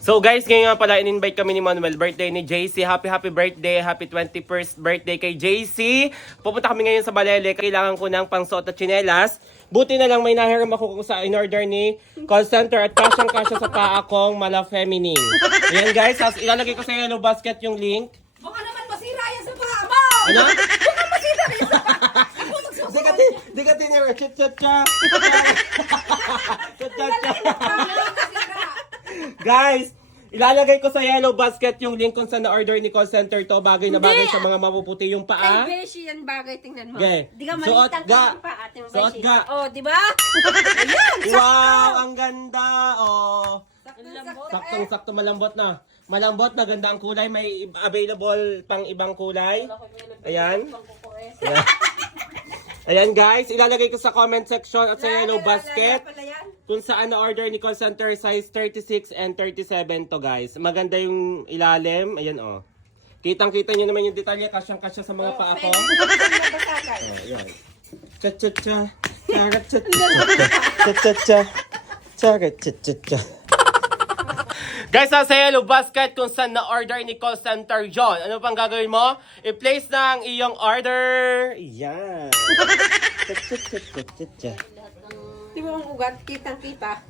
So guys, ngayon nga pala in-invite kami ni Manuel, birthday ni JC. Happy birthday, happy 21st birthday kay JC. Pupunta kami ngayon sa Balele, kailangan ko ng pangsuot at tsinelas. Buti na lang may nahiram ako kung sa in-order ni call center at kasyang-kasya sa paa kong mala feminine. Ayan guys, ilalagay ko sa yellow basket yung link. Baka naman masira yan sa paa mo! Ano? Baka masira yan sa paa! Ako magsusuot! Di ka tinira, cha-cha-cha. Cha-cha-cha. Guys, ilalagay ko sa yellow basket yung link kung saan na-order ni call center to. Bagay na bagay sa mga mapuputi yung paa. Kay Beshi yan bagay, tingnan mo. Okay. Di ka Suot malitang ga. pa ate mo, Suot Beshi. ga. Oh, di ba? Ayan, Wow, ang ganda. Oh. sakto. Saktong-sakto, malambot na. Malambot, maganda ang kulay. May available pang ibang kulay. Ayan. Ayan. Ayan guys, ilalagay ko sa comment section at sa yellow basket kung saan na-order ni call center size 36 and 37 to guys. Maganda yung ilalim. Ayan oh. Kitang-kita nyo naman yung detalye. Kasyang-kasya sa mga paa ko. Ayan. Cha-cha-cha. Cha-cha-cha. Cha-cha-cha. Cha-cha-cha. Guys, sa yellow basket kung saan na-order ni call center John. Ano pang gagawin mo? I-place na ang iyong order. Yan. Di mo ang ugat, kitang-kita.